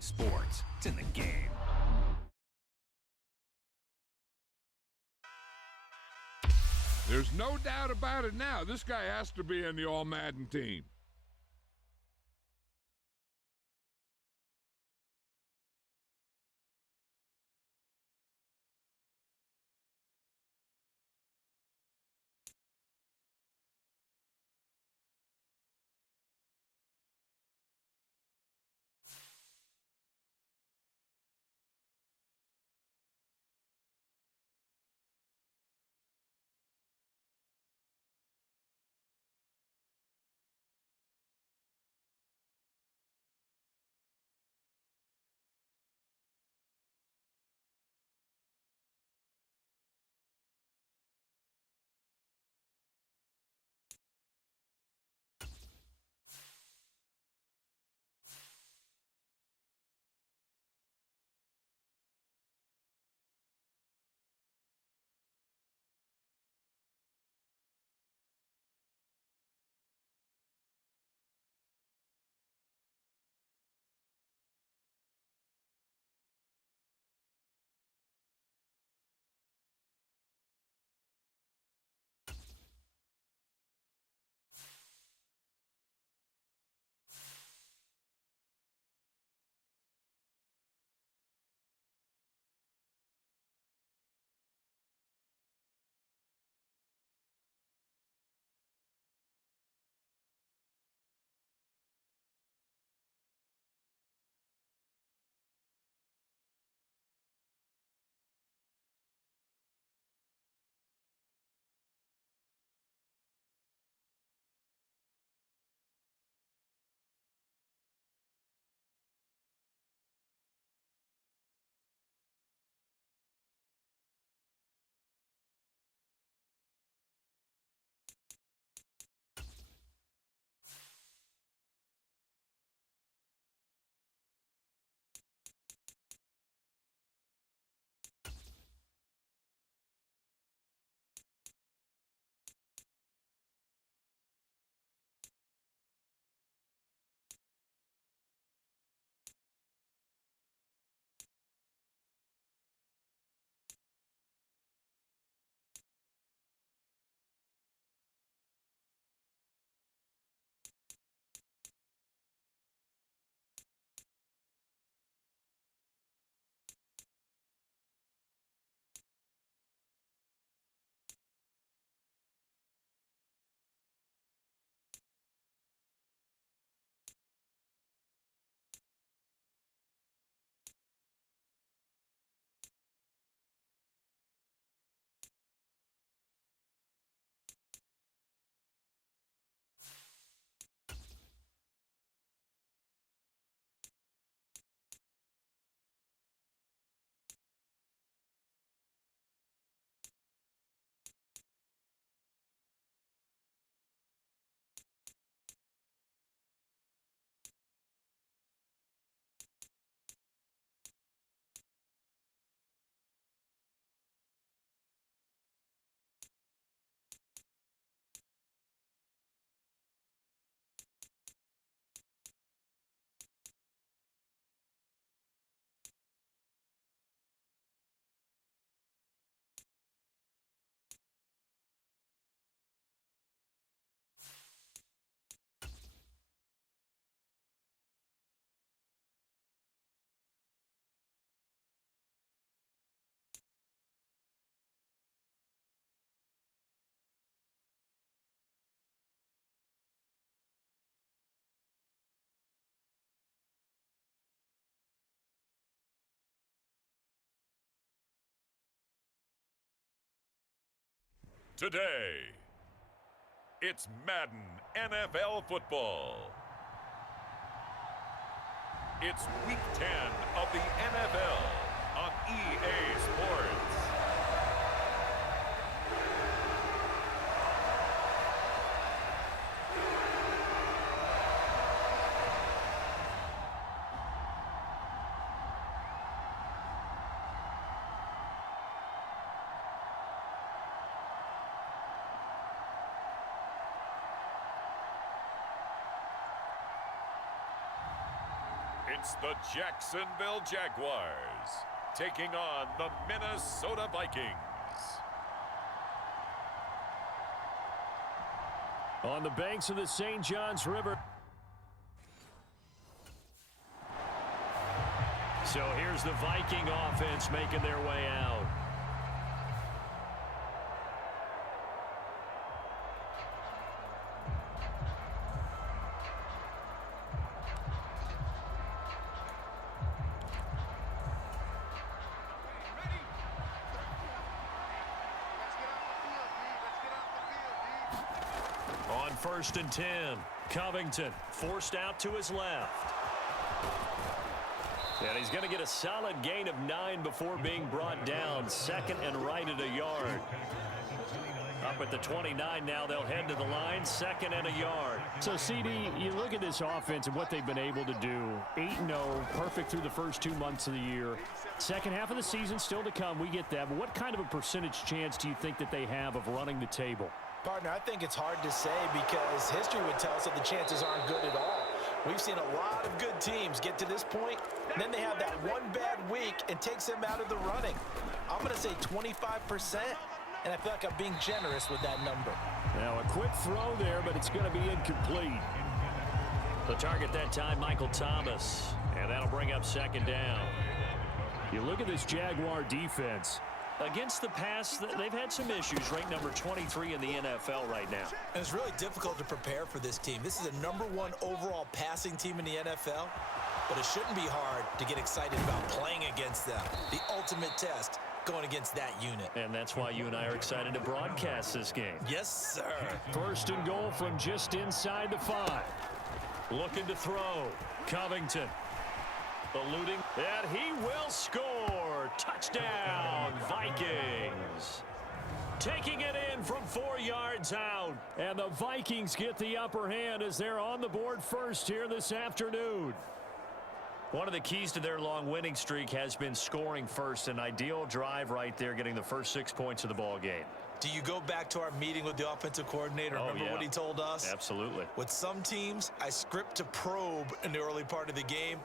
Sports. It's in the game. There's no doubt about it now. This guy has to be in the All-Madden team. Today, it's Madden NFL football. It's Week 10 of the NFL on EA Sports. It's the Jacksonville Jaguars taking on the Minnesota Vikings. On the banks of the St. Johns River. So here's the Viking offense making their way out. On 1st and 10, Covington forced out to his left. And he's going to get a solid gain of 9 before being brought down. 2nd and right at a yard. Up at the 29 now, they'll head to the line. 2nd and a yard. So, CD, you look at this offense and what they've been able to do. 8-0, perfect through the first 2 months of the year. Second half of the season still to come. We get that. But what kind of a percentage chance do you think that they have of running the table? Partner, I think it's hard to say because history would tell us that the chances aren't good at all. We've seen a lot of good teams get to this point, and then they have that one bad week and takes them out of the running. I'm going to say 25%, and I feel like I'm being generous with that number. Now, a quick throw there, but it's going to be incomplete. The target that time, Michael Thomas, and that'll bring up 2nd down. You look at this Jaguar defense. Against the pass, they've had some issues. Ranked number 23 in the NFL right now. And it's really difficult to prepare for this team. This is a #1 overall passing team in the NFL, but it shouldn't be hard to get excited about playing against them. The ultimate test going against that unit. And that's why you and I are excited to broadcast this game. Yes, sir. 1st and goal from just inside the 5. Looking to throw. Covington. Eluding, and he will score. Touchdown, Vikings. Taking it in from 4 yards out. And the Vikings get the upper hand as they're on the board first here this afternoon. One of the keys to their long winning streak has been scoring first. An ideal drive right there, getting the first 6 points of the ball game. Do you go back to our meeting with the offensive coordinator? Remember what he told us? Absolutely. With some teams, I script to probe in the early part of the game.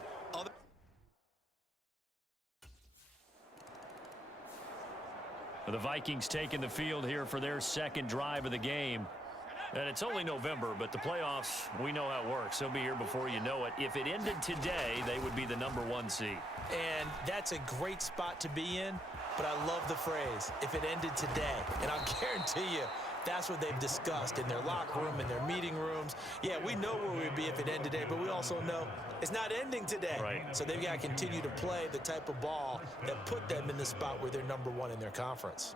The Vikings taking the field here for their 2nd drive of the game. And it's only November, but the playoffs, we know how it works. They'll be here before you know it. If it ended today, they would be the #1 seed. And that's a great spot to be in, but I love the phrase, if it ended today. And I'll guarantee you, that's what they've discussed in their locker room, in their meeting rooms. Yeah, we know where we'd be if it ended today, but we also know it's not ending today. Right. So they've got to continue to play the type of ball that put them in the spot where they're #1 in their conference.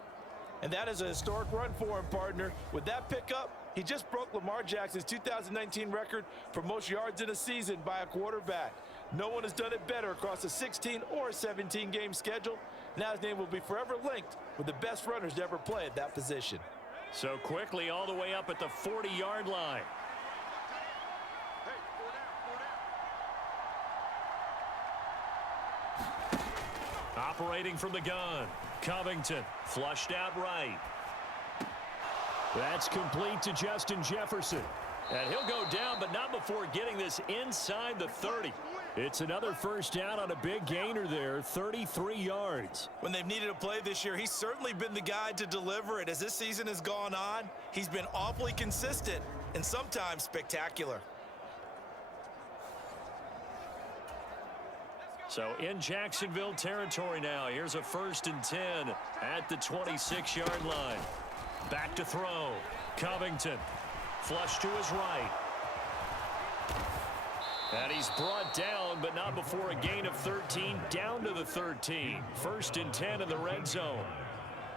And that is a historic run for him, partner. With that pickup, he just broke Lamar Jackson's 2019 record for most yards in a season by a quarterback. No one has done it better across a 16 or 17-game schedule. Now his name will be forever linked with the best runners to ever play at that position. So quickly all the way up at the 40-yard line. Operating from the gun. Covington flushed out right. That's complete to Justin Jefferson. And he'll go down, but not before getting this inside the 30. It's another first down on a big gainer there, 33 yards. When they've needed a play this year, he's certainly been the guy to deliver it. As this season has gone on, he's been awfully consistent and sometimes spectacular. So in Jacksonville territory now. Here's a 1st and 10 at the 26-yard line. Back to throw. Covington. Flush to his right. And he's brought down, but not before a gain of 13, down to the 13. 1st and 10 in the red zone.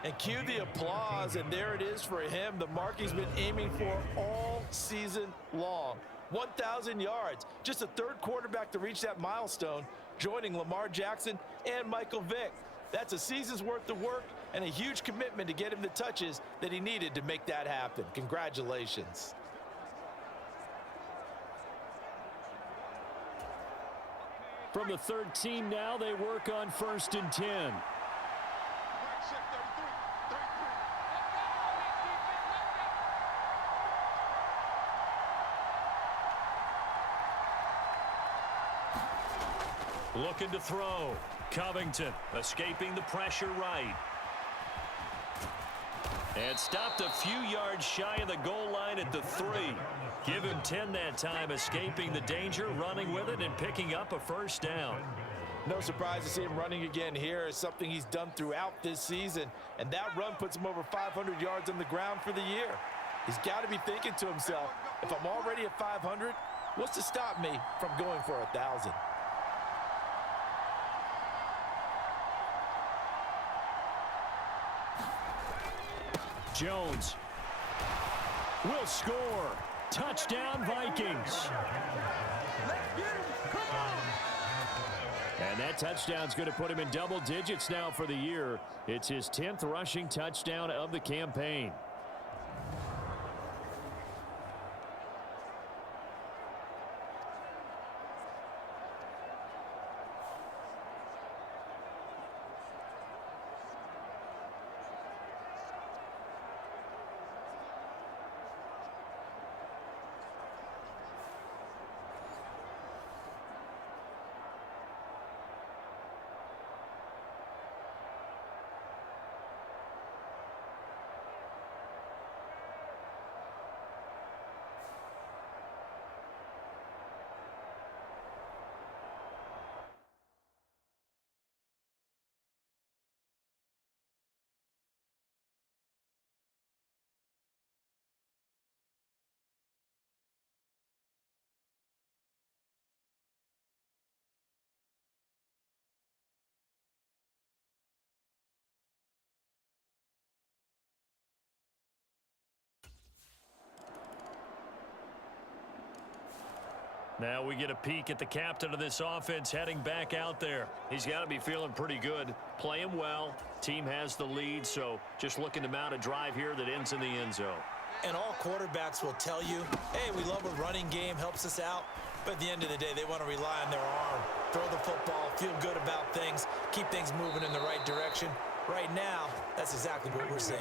And cue the applause, and there it is for him. The mark he's been aiming for all season long. 1,000 yards. Just a 3rd quarterback to reach that milestone, joining Lamar Jackson and Michael Vick. That's a season's worth of work and a huge commitment to get him the touches that he needed to make that happen. Congratulations. From the 13 now, they work on 1st and 10. Looking to throw. Covington escaping the pressure right. And stopped a few yards shy of the goal line at the 3. Give him 10 that time, escaping the danger, running with it, and picking up a first down. No surprise to see him running again here. It's something he's done throughout this season, and that run puts him over 500 yards on the ground for the year. He's got to be thinking to himself, if I'm already at 500, what's to stop me from going for 1,000? Jones will score. Touchdown, Vikings. And that touchdown's going to put him in double digits now for the year. It's his 10th rushing touchdown of the campaign. Now we get a peek at the captain of this offense heading back out there. He's got to be feeling pretty good, playing well. Team has the lead, so just looking to mount a drive here that ends in the end zone. And all quarterbacks will tell you, hey, we love a running game, helps us out. But at the end of the day, they want to rely on their arm, throw the football, feel good about things, keep things moving in the right direction. Right now, that's exactly what we're seeing.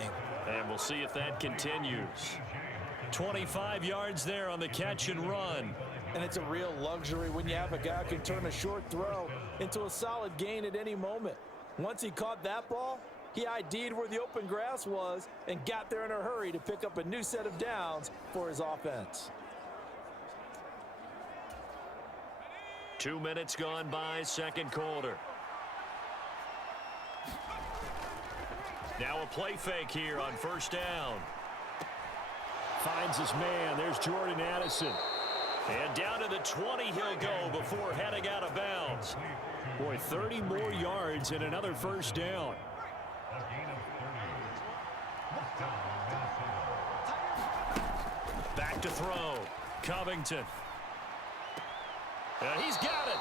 And we'll see if that continues. 25 yards there on the catch and run. And it's a real luxury when you have a guy who can turn a short throw into a solid gain at any moment. Once he caught that ball, he ID'd where the open grass was and got there in a hurry to pick up a new set of downs for his offense. 2 minutes gone by, second quarter. Now a play fake here on first down. Finds his man. There's Jordan Addison. And down to the 20 he'll go before heading out of bounds. Boy, 30 more yards and another first down. Back to throw. Covington. And he's got it.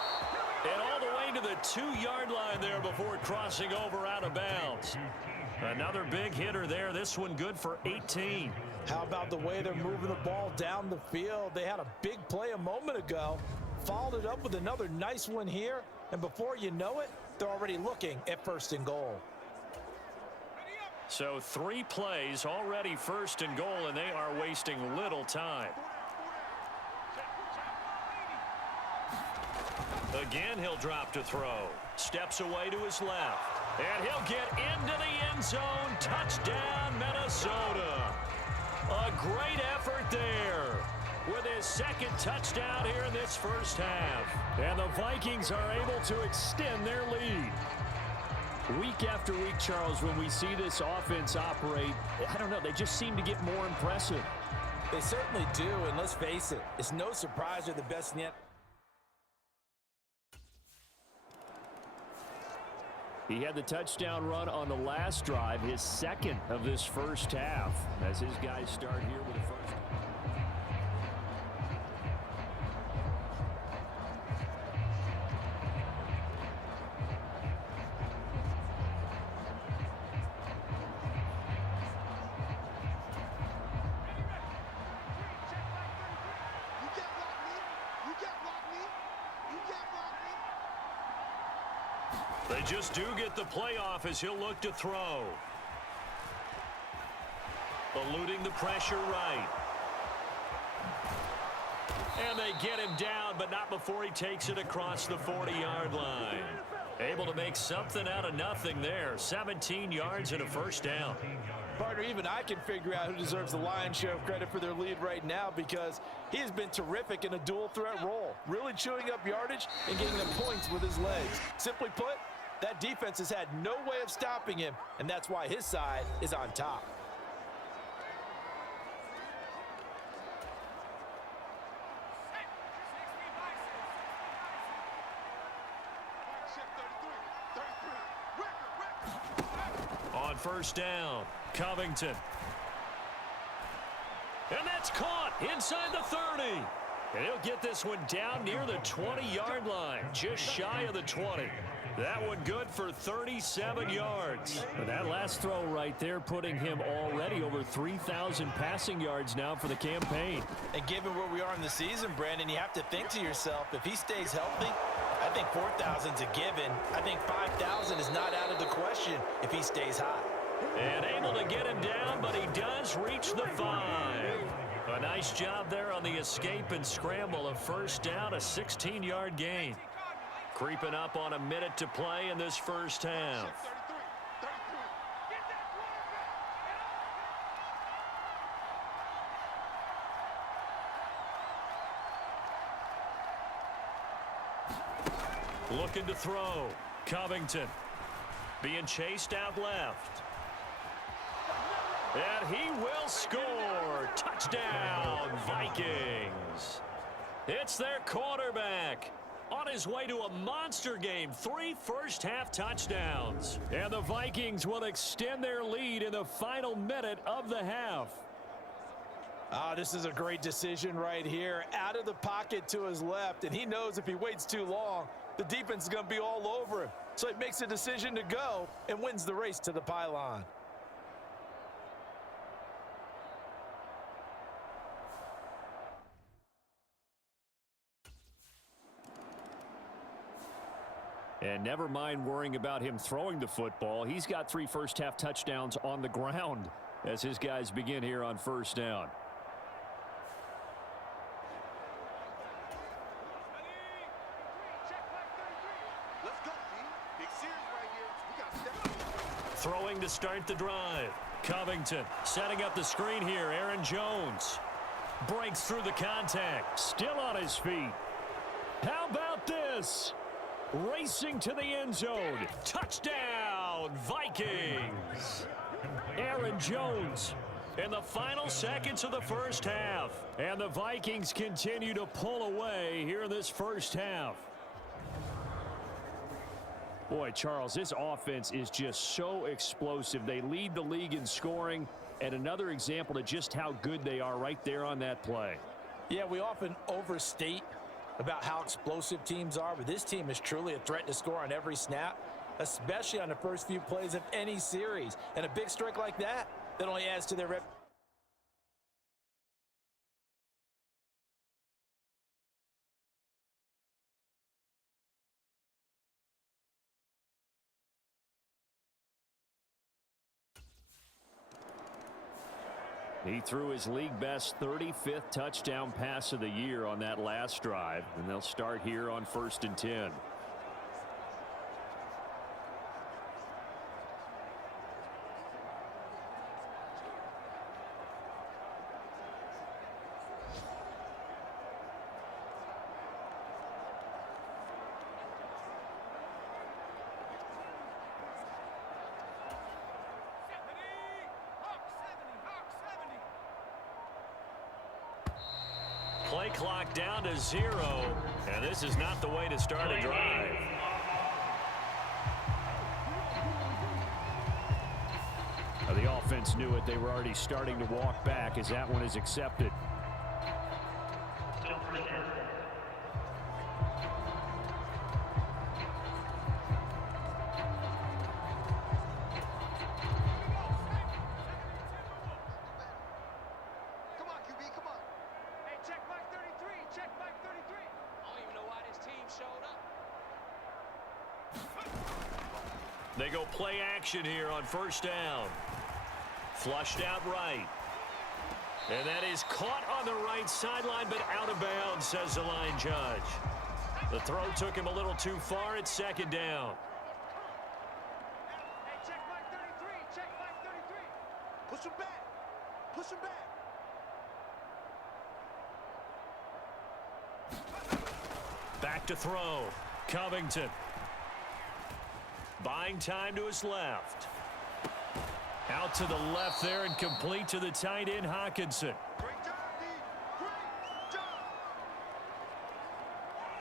And all the way to the 2-yard line there before crossing over out of bounds. Another big hitter there. This one good for 18. How about the way they're moving the ball down the field? They had a big play a moment ago, followed it up with another nice one here, and before you know it, they're already looking at first and goal. So 3 plays already first and goal, and they are wasting little time. Again, he'll drop to throw. Steps away to his left. And he'll get into the end zone. Touchdown, Minnesota. A great effort there with his second touchdown here in this first half. And the Vikings are able to extend their lead. Week after week, Charles, when we see this offense operate, I don't know, they just seem to get more impressive. They certainly do, and let's face it, it's no surprise they're the best in the He had the touchdown run on the last drive, his second of this first half, as his guys start here with the first. They just do get the playoff as he'll look to throw. Eluding the pressure right. And they get him down but not before he takes it across the 40-yard line. Able to make something out of nothing there. 17 yards and a first down. Partner, even I can figure out who deserves the lion's share of credit for their lead right now, because he has been terrific in a dual threat role, really chewing up yardage and getting them points with his legs. Simply put, that defense has had no way of stopping him, and that's why his side is on top. On first down, Covington. And that's caught inside the 30. And he'll get this one down near the 20-yard line, just shy of the 20. That one good for 37 yards. But that last throw right there putting him already over 3,000 passing yards now for the campaign. And given where we are in the season, Brandon, you have to think to yourself, if he stays healthy, I think 4,000's a given. I think 5,000 is not out of the question if he stays hot. And able to get him down, but he does reach the 5. A nice job there on the escape and scramble. A first down, a 16-yard gain. Creeping up on a minute to play in this first half. Looking to throw. Covington being chased out left. And he will score. Touchdown, Vikings. It's their quarterback on his way to a monster game. 3 first-half touchdowns. And the Vikings will extend their lead in the final minute of the half. This is a great decision right here. Out of the pocket to his left, and he knows if he waits too long, the defense is going to be all over him. So he makes a decision to go and wins the race to the pylon. And never mind worrying about him throwing the football. He's got 3 first-half touchdowns on the ground as his guys begin here on first down. Throwing to start the drive. Covington setting up the screen here. Aaron Jones breaks through the contact. Still on his feet. How about this? Racing to the end zone. Touchdown, Vikings. Aaron Jones In the final seconds of the first half. And the Vikings continue to pull away here in this first half. Boy, Charles, this offense is just so explosive. They lead the league in scoring, and another example of just how good they are right there on that play. Yeah, we often overstate about how explosive teams are, but this team is truly a threat to score on every snap, especially on the first few plays of any series. And a big strike like that only adds to their reputation. He threw his league-best 35th touchdown pass of the year on that last drive, and they'll start here on 1st and 10. Play clock down to 0, and this is not the way to start a drive. The offense knew it. They were already starting to walk back as that one is accepted. They go play action here on 1st down. Flushed out right. And that is caught on the right sideline, but out of bounds, says the line judge. The throw took him a little too far. It's second down. Hey, check Mike 33. Check Mike 33. Push him back. Push him back. Back to throw. Covington. Buying time to his left. Out to the left there and complete to the tight end, Hockenson. Great job, D. Great job.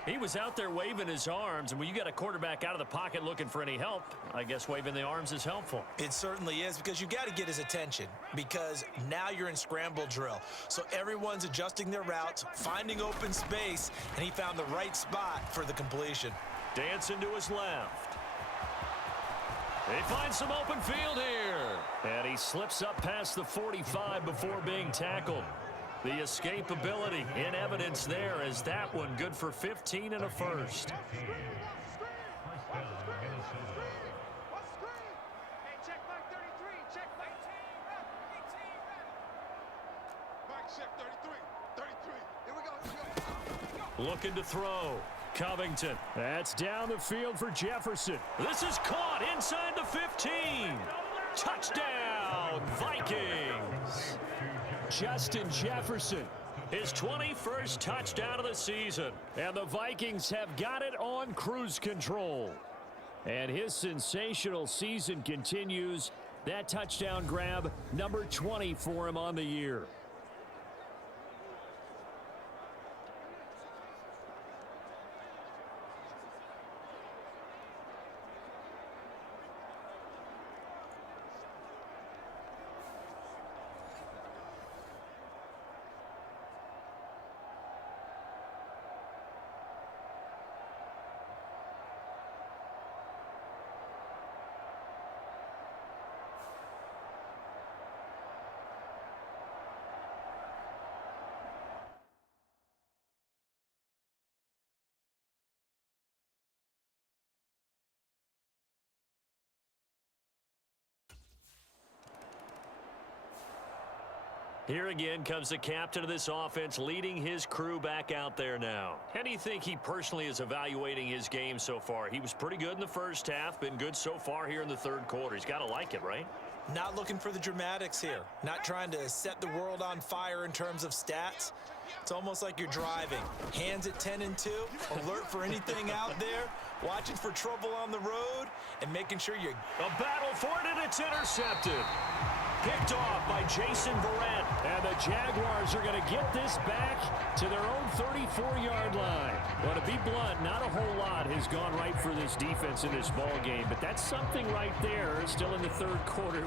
He was out there waving his arms, and when you got a quarterback out of the pocket looking for any help, I guess waving the arms is helpful. It certainly is, because you got to get his attention, because now you're in scramble drill. So everyone's adjusting their routes, finding open space, and he found the right spot for the completion. Dancing to his left. They find some open field here. And he slips up past the 45 before being tackled. The escapability in evidence there as that one good for 15 and a first. Hey, check Mike 33. Check Mike 18. Mike, check 33. 33. Here we go. Looking to throw. Covington. That's down the field for Jefferson. This is caught inside the 15. Touchdown, Vikings. Justin Jefferson. His 21st touchdown of the season. And the Vikings have got it on cruise control. And his sensational season continues. That touchdown grab, number 20 for him on the year. Here again comes the captain of this offense, leading his crew back out there now. How do you think he personally is evaluating his game so far? He was pretty good in the first half, been good so far here in the third quarter. He's got to like it, right? Not looking for the dramatics here. Not trying to set the world on fire in terms of stats. It's almost like you're driving. Hands at 10 and 2, alert for anything out there, watching for trouble on the road, and making sure you're... A battle for it, and it's intercepted. Picked off by Jason Verrett. And the Jaguars are going to get this back to their own 34-yard line. Well, to be blunt, not a whole lot has gone right for this defense in this ball game, but that's something right there. Still in the third quarter.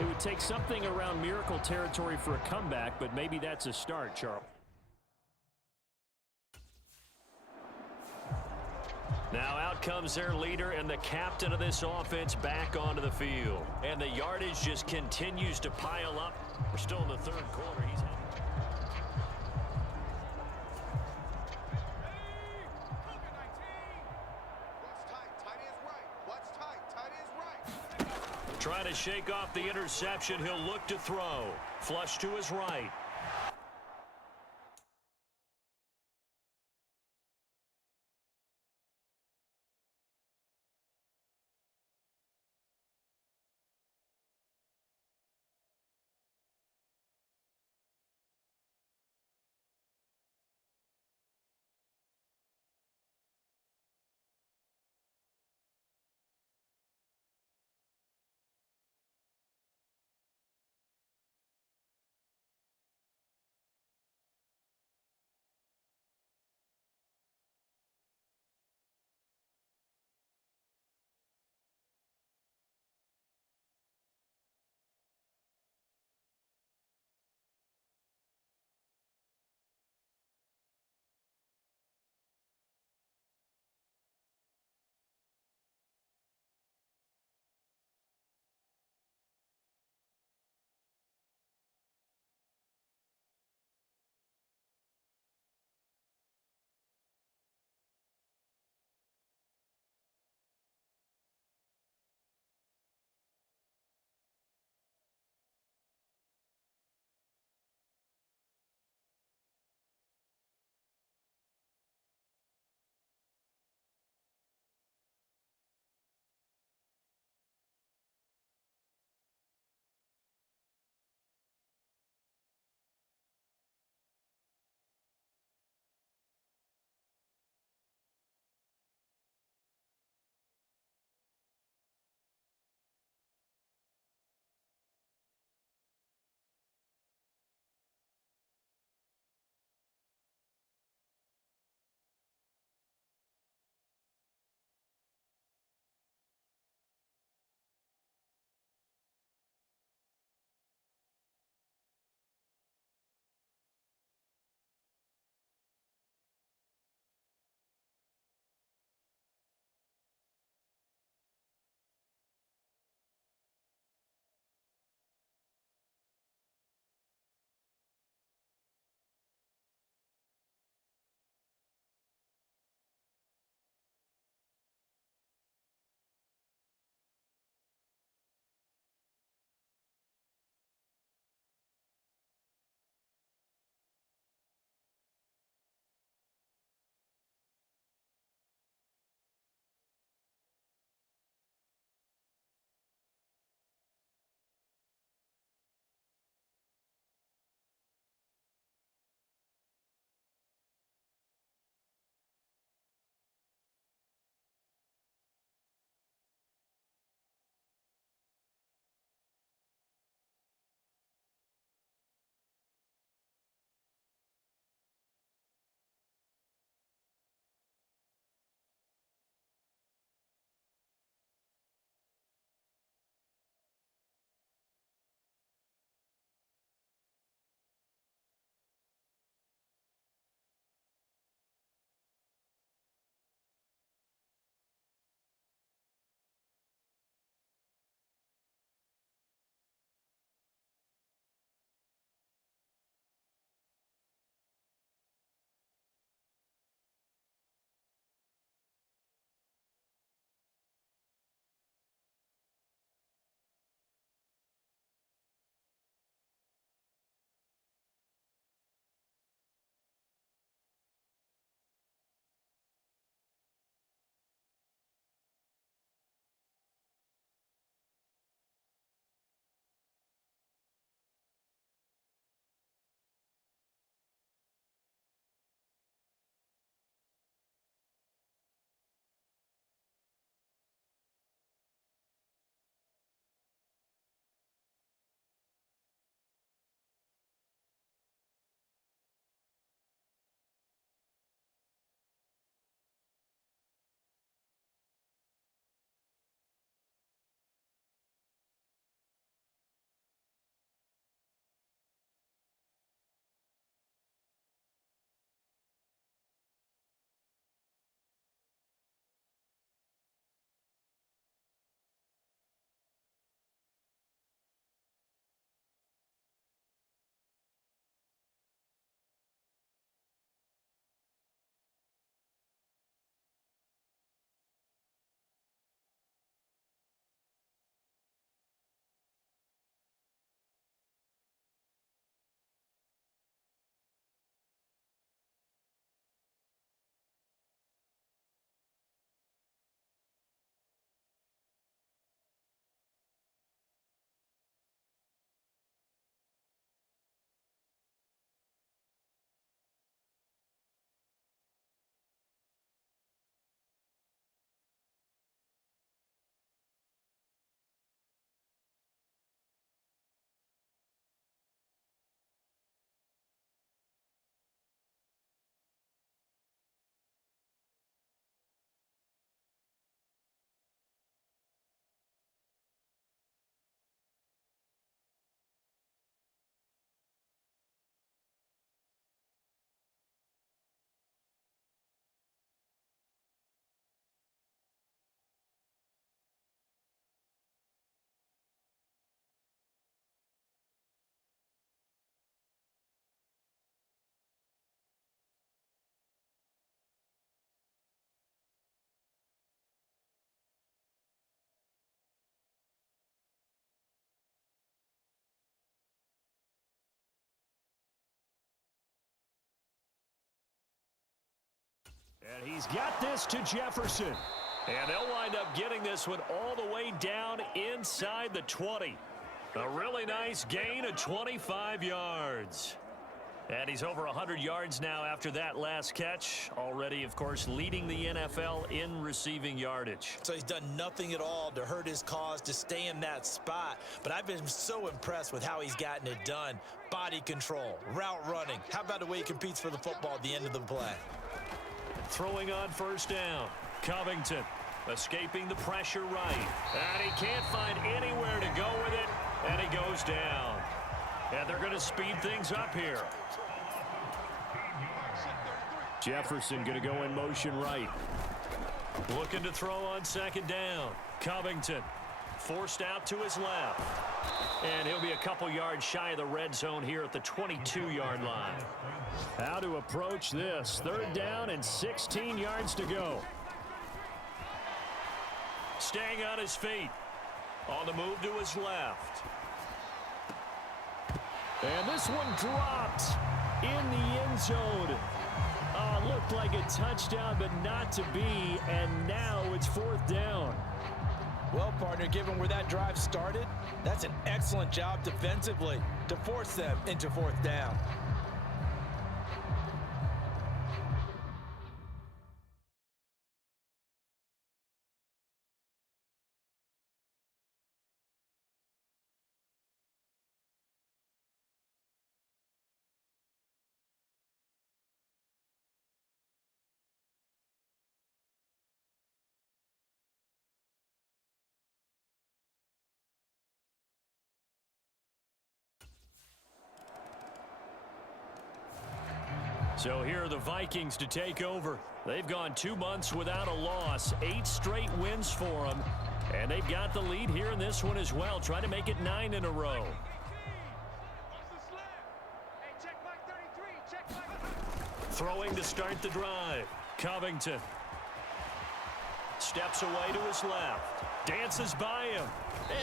It would take something around miracle territory for a comeback, but maybe that's a start, Charles. Now out comes their leader and the captain of this offense back onto the field. And the yardage just continues to pile up. We're still in the third quarter. He's trying to shake off the interception. He'll look to throw. Flush to his right. And he's got this to Jefferson. And they'll wind up getting this one all the way down inside the 20. A really nice gain of 25 yards. And he's over 100 yards now after that last catch. Already, of course, leading the NFL in receiving yardage. So he's done nothing at all to hurt his cause to stay in that spot. But I've been so impressed with how he's gotten it done. Body control, route running. How about the way he competes for the football at the end of the play? Throwing on first down. Covington escaping the pressure right. And he can't find anywhere to go with it. And he goes down. And they're going to speed things up here. Jefferson going to go in motion right. Looking to throw on second down. Covington forced out to his left. And he'll be a couple yards shy of the red zone here at the 22-yard line. How to approach this. Third down and 16 yards to go. Staying on his feet. On the move to his left. And this one dropped in the end zone. Looked like a touchdown, but not to be. And now it's fourth down. Well, partner, given where that drive started, that's an excellent job defensively to force them into fourth down. So here are the Vikings to take over. They've gone 2 months without a loss, 8 straight wins for them. And they've got the lead here in this one as well, trying to make it 9 in a row. Throwing to start the drive. Covington steps away to his left. Dances by him.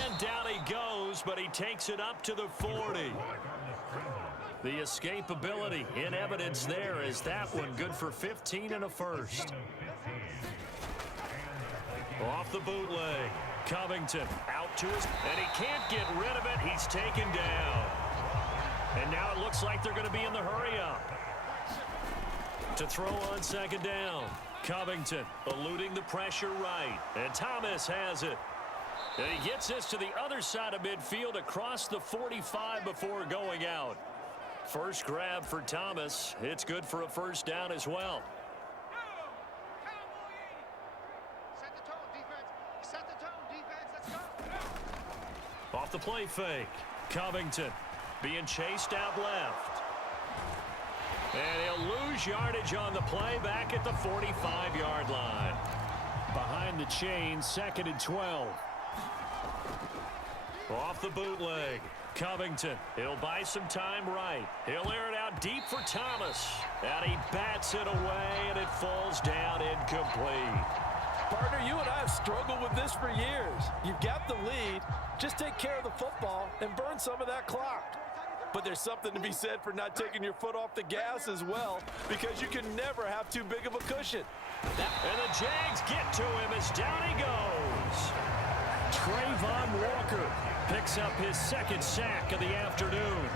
And down he goes, but he takes it up to the 40. The escapability in evidence there is that one good for 15 and a first. Off the bootleg. Covington out to his, and he can't get rid of it. He's taken down. And now it looks like they're going to be in the hurry up. To throw on second down. Covington eluding the pressure right. And Thomas has it. And he gets this to the other side of midfield across the 45 before going out. First grab for Thomas. It's good for a first down as well. Set the tone, defense. Set the tone, defense. Let's go. Off the play fake. Covington being chased out left. And he'll lose yardage on the play back at the 45-yard line. Behind the chain, 2nd and 12. Off the bootleg. Covington, he'll buy some time right. He'll air it out deep for Thomas. And he bats it away, and it falls down incomplete. Partner, you and I have struggled with this for years. You've got the lead. Just take care of the football and burn some of that clock. But there's something to be said for not taking your foot off the gas as well, because you can never have too big of a cushion. And the Jags get to him as down he goes. Trayvon Walker picks up his 2nd sack of the afternoon.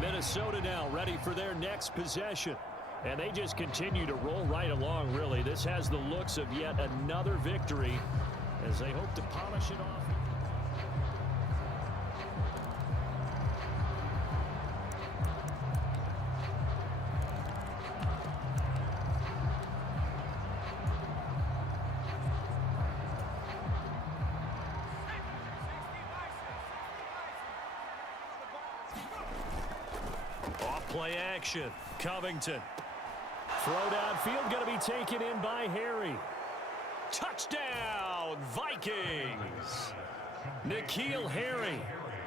Minnesota now ready for their next possession. And they just continue to roll right along, really. This has the looks of yet another victory as they hope to polish it off. Play action. Covington. Throw downfield going to be taken in by Harry. Touchdown! touchdown, Vikings. N'Keal Harry,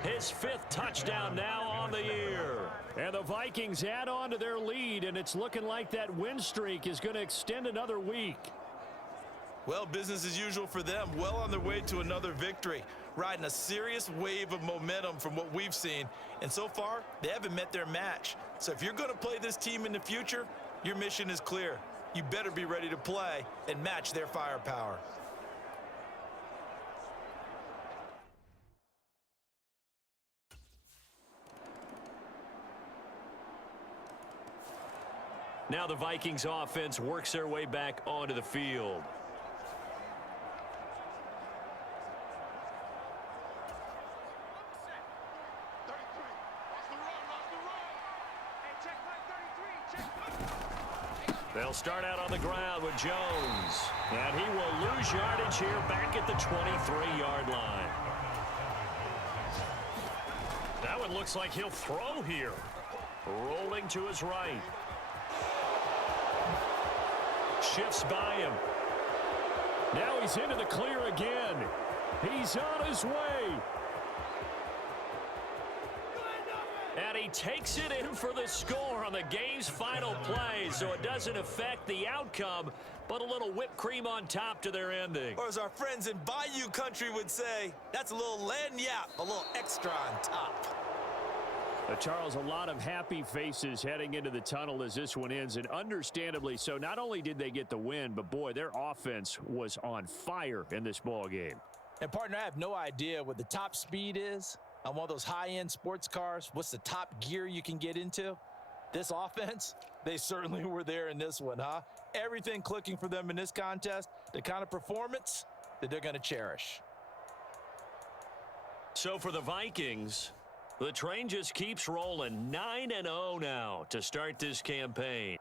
his 5th touchdown now on the year. And the Vikings add on to their lead, and it's looking like that win streak is going to extend another week. Well, business as usual for them. Well on their way to another victory. Riding a serious wave of momentum from what we've seen. And so far, they haven't met their match. So if you're going to play this team in the future, your mission is clear. You better be ready to play and match their firepower. Now the Vikings offense works their way back onto the field. They'll start out on the ground with Jones. And he will lose yardage here back at the 23-yard line. That one looks like he'll throw here. Rolling to his right. Shifts by him. Now he's into the clear again. He's on his way. And he takes it in for the score on the game's final play, so it doesn't affect the outcome, but a little whipped cream on top to their ending. Or as our friends in Bayou country would say, that's a little lagniappe, a little extra on top. Charles, a lot of happy faces heading into the tunnel as this one ends, and understandably so. Not only did they get the win, but boy, their offense was on fire in this ball game. And partner, I have no idea what the top speed is on one of those high-end sports cars. What's the top gear you can get into? This offense, they certainly were there in this one, huh? Everything clicking for them in this contest, the kind of performance that they're going to cherish. So for the Vikings, the train just keeps rolling. 9-0 now to start this campaign.